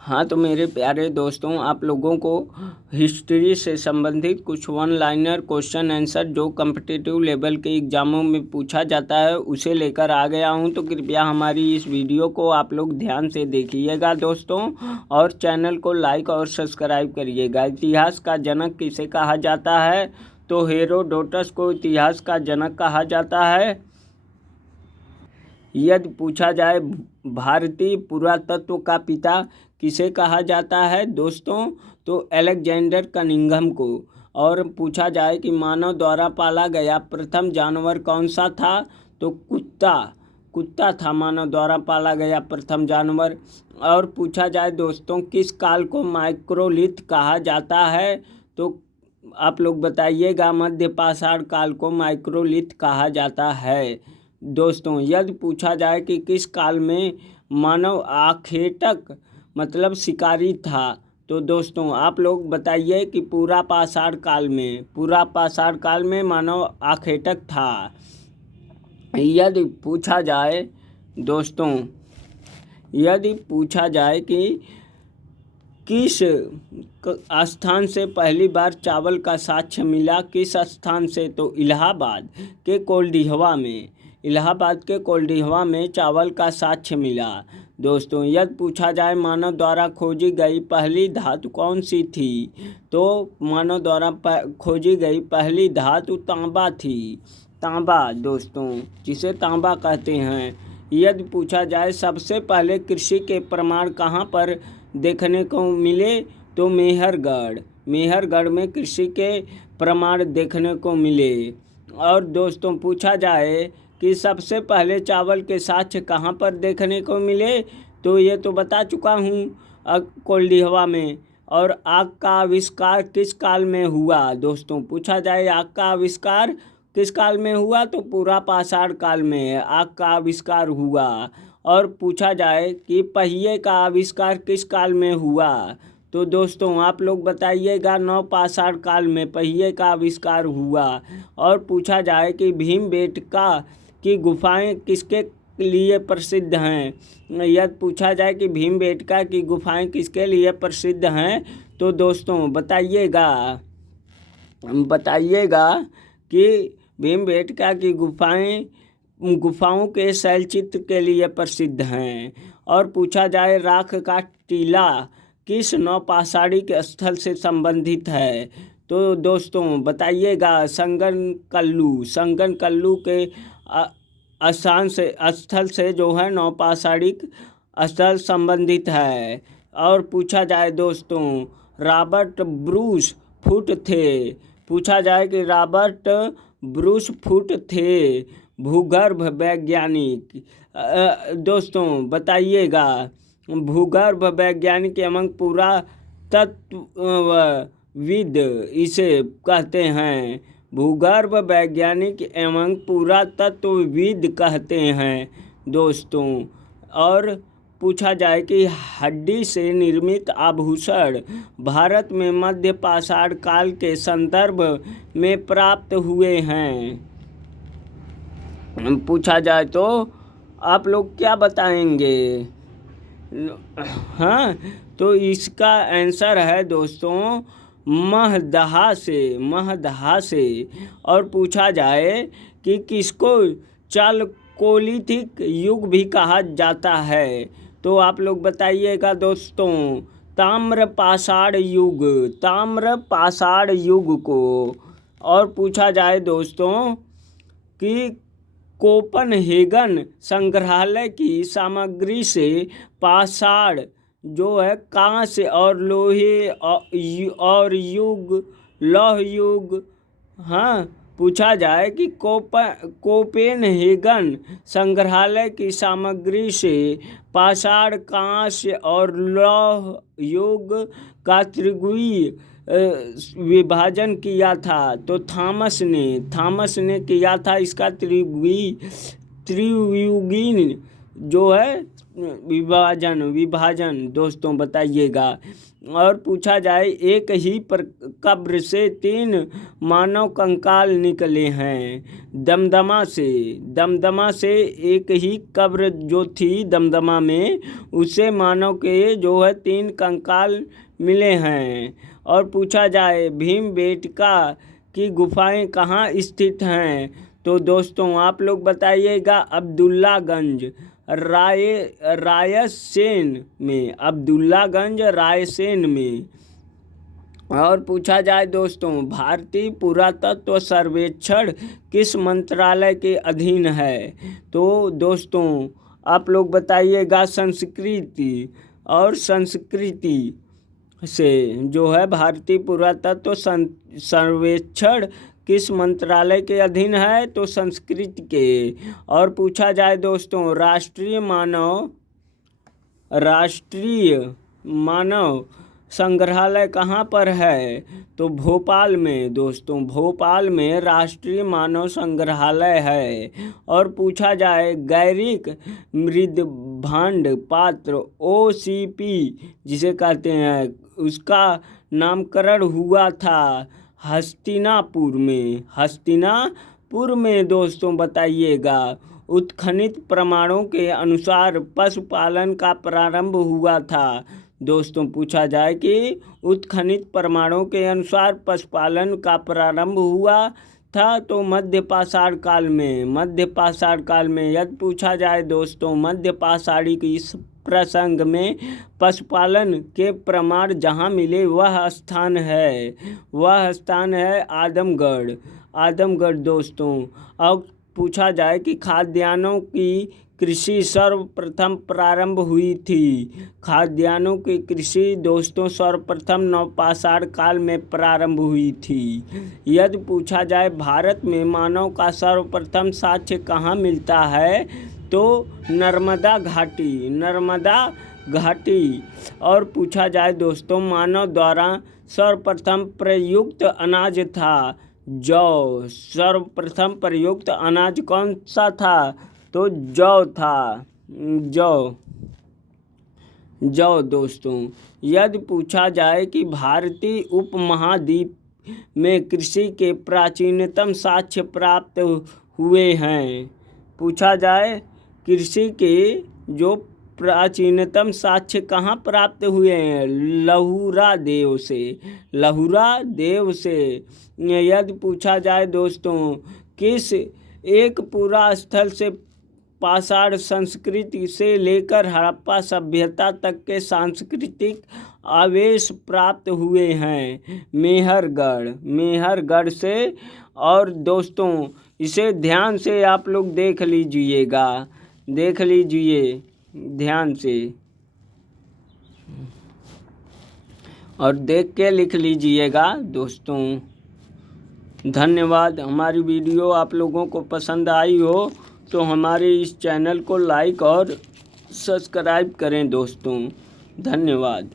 हाँ, तो मेरे प्यारे दोस्तों, आप लोगों को हिस्ट्री से संबंधित कुछ वन लाइनर क्वेश्चन आंसर जो कम्पिटिटिव लेवल के एग्ज़ामों में पूछा जाता है उसे लेकर आ गया हूँ। तो कृपया हमारी इस वीडियो को आप लोग ध्यान से देखिएगा दोस्तों, और चैनल को लाइक और सब्सक्राइब करिएगा। इतिहास का जनक किसे कहा जाता है? तो हेरोडोटस को इतिहास का जनक कहा जाता है। यदि पूछा जाए भारतीय पुरातत्व का पिता किसे कहा जाता है दोस्तों? तो अलेक्जेंडर कनिंघम को। और पूछा जाए कि मानव द्वारा पाला गया प्रथम जानवर कौन सा था? तो कुत्ता था मानव द्वारा पाला गया प्रथम जानवर। और पूछा जाए दोस्तों किस काल को माइक्रोलिथ कहा जाता है? तो आप लोग बताइएगा। मध्य पाषाण काल को माइक्रोलिथ कहा जाता है दोस्तों। यदि पूछा जाए कि किस काल में मानव आखेटक मतलब शिकारी था? तो दोस्तों आप लोग बताइए कि पूरा पाषाण काल में मानव आखेटक था। यदि पूछा जाए दोस्तों, यदि पूछा जाए कि किस स्थान से पहली बार चावल का साक्ष्य मिला? किस स्थान से? तो इलाहाबाद के कोल्डिहवा में चावल का साक्ष्य मिला दोस्तों। यदि पूछा जाए मानव द्वारा खोजी गई पहली धातु कौन सी थी? तो मानव द्वारा खोजी गई पहली धातु तांबा थी। तांबा दोस्तों, जिसे तांबा कहते हैं। यदि पूछा जाए सबसे पहले कृषि के प्रमाण कहाँ पर देखने को मिले? तो मेहरगढ़ में कृषि के प्रमाण देखने को मिले। और दोस्तों पूछा जाए कि सबसे पहले चावल के साक्ष्य कहाँ पर देखने को मिले? तो ये तो बता चुका हूँ, कोल्डिहवा में। और आग का आविष्कार किस काल में हुआ? दोस्तों पूछा जाए आग का आविष्कार किस काल में हुआ? तो पूरा पाषाण काल में आग का आविष्कार हुआ। और पूछा जाए कि पहिए का आविष्कार किस काल में हुआ? तो दोस्तों आप लोग बताइएगा। नवपाषाण काल में पहिए का आविष्कार हुआ। और पूछा जाए कि भीमबेटका की गुफाएं किसके लिए प्रसिद्ध हैं? यदि पूछा जाए कि भीमबेटका की गुफाएं किसके लिए प्रसिद्ध हैं? तो दोस्तों बताइएगा कि भीमबेटका की गुफाओं के शैलचित्र के लिए प्रसिद्ध हैं। और पूछा जाए राख का टीला किस नौपाषाणिक स्थल से संबंधित है? तो दोस्तों बताइएगा। संगन कल्लू के स्थल से जो है नौपाषाणिक स्थल संबंधित है। और पूछा जाए दोस्तों रॉबर्ट ब्रूस फुट थे। पूछा जाए कि रॉबर्ट ब्रूस फुट थे भूगर्भ वैज्ञानिक। दोस्तों बताइएगा। भूगर्भ वैज्ञानिक एवं पुरातत्वविद इसे कहते हैं। भूगर्भ वैज्ञानिक एवं पुरातत्वविद कहते हैं दोस्तों। और पूछा जाए कि हड्डी से निर्मित आभूषण भारत में मध्य पाषाण काल के संदर्भ में प्राप्त हुए हैं। पूछा जाए तो आप लोग क्या बताएंगे? हाँ, तो इसका आंसर है दोस्तों महदहा से। और पूछा जाए कि किसको चालकोलिथिक युग भी कहा जाता है? तो आप लोग बताइएगा दोस्तों। ताम्रपाषाण युग को। और पूछा जाए दोस्तों कि कोपनहेगन संग्रहालय की सामग्री से पाषाण जो है कांस्य और लोहे और लौह युग। हाँ, पूछा जाए कि कोपेनहेगन संग्रहालय की सामग्री से पाषाण कांस्य और लौह युग का त्रिगुई विभाजन किया था। तो थॉमस ने किया था इसका त्रियुगीन जो है विभाजन दोस्तों बताइएगा। और पूछा जाए एक ही पर कब्र से 3 मानव कंकाल निकले हैं दमदमा से एक ही कब्र जो थी दमदमा में, उससे मानव के जो है 3 कंकाल मिले हैं। और पूछा जाए भीमबेटका की गुफाएं कहाँ स्थित हैं, तो दोस्तों आप लोग बताइएगा अब्दुल्लागंज रायसेन में, अब्दुल्लागंज रायसेन में। और पूछा जाए दोस्तों भारतीय पुरातत्व सर्वेक्षण किस मंत्रालय के अधीन है, तो दोस्तों आप लोग बताइएगा संस्कृति से जो है भारतीय पुरातत्व सर्वेक्षण किस मंत्रालय के अधीन है, तो संस्कृति के। और पूछा जाए दोस्तों राष्ट्रीय मानव संग्रहालय कहाँ पर है, तो भोपाल में दोस्तों, भोपाल में राष्ट्रीय मानव संग्रहालय है। और पूछा जाए गैरिक मृदभांड पात्र OCP जिसे कहते हैं, उसका नामकरण हुआ था हस्तिनापुर में दोस्तों बताइएगा। उत्खनित प्रमाणों के अनुसार पशुपालन का प्रारंभ हुआ था, दोस्तों पूछा जाए कि उत्खनित प्रमाणों के अनुसार पशुपालन का प्रारंभ हुआ था तो मध्य पाषाण काल में। यदि पूछा जाए दोस्तों मध्य पाषाणी की इस प्रसंग में पशुपालन के प्रमाण जहाँ मिले वह स्थान है आदमगढ़ दोस्तों। अब पूछा जाए कि खाद्यान्नों की कृषि सर्वप्रथम प्रारंभ हुई थी, खाद्यान्नों की कृषि दोस्तों सर्वप्रथम नवपाषाण काल में प्रारंभ हुई थी। यदि पूछा जाए भारत में मानव का सर्वप्रथम साक्ष्य कहाँ मिलता है, तो नर्मदा घाटी। और पूछा जाए दोस्तों मानव द्वारा सर्वप्रथम प्रयुक्त अनाज था जौ, सर्वप्रथम प्रयुक्त अनाज कौन सा था, तो जौ था, जौ दोस्तों। यदि पूछा जाए कि भारतीय उपमहाद्वीप में कृषि के प्राचीनतम साक्ष्य प्राप्त हुए हैं, पूछा जाए कृषि के जो प्राचीनतम साक्ष्य कहाँ प्राप्त हुए हैं, लहुरा देव से। यदि पूछा जाए दोस्तों किस एक पूरा स्थल से पाषाण संस्कृति से लेकर हड़प्पा सभ्यता तक के सांस्कृतिक आवेश प्राप्त हुए हैं, मेहरगढ़ से। और दोस्तों इसे ध्यान से आप लोग देख लीजिए ध्यान से और देख के लिख लीजिएगा दोस्तों। धन्यवाद। हमारी वीडियो आप लोगों को पसंद आई हो तो हमारे इस चैनल को लाइक और सब्सक्राइब करें दोस्तों। धन्यवाद।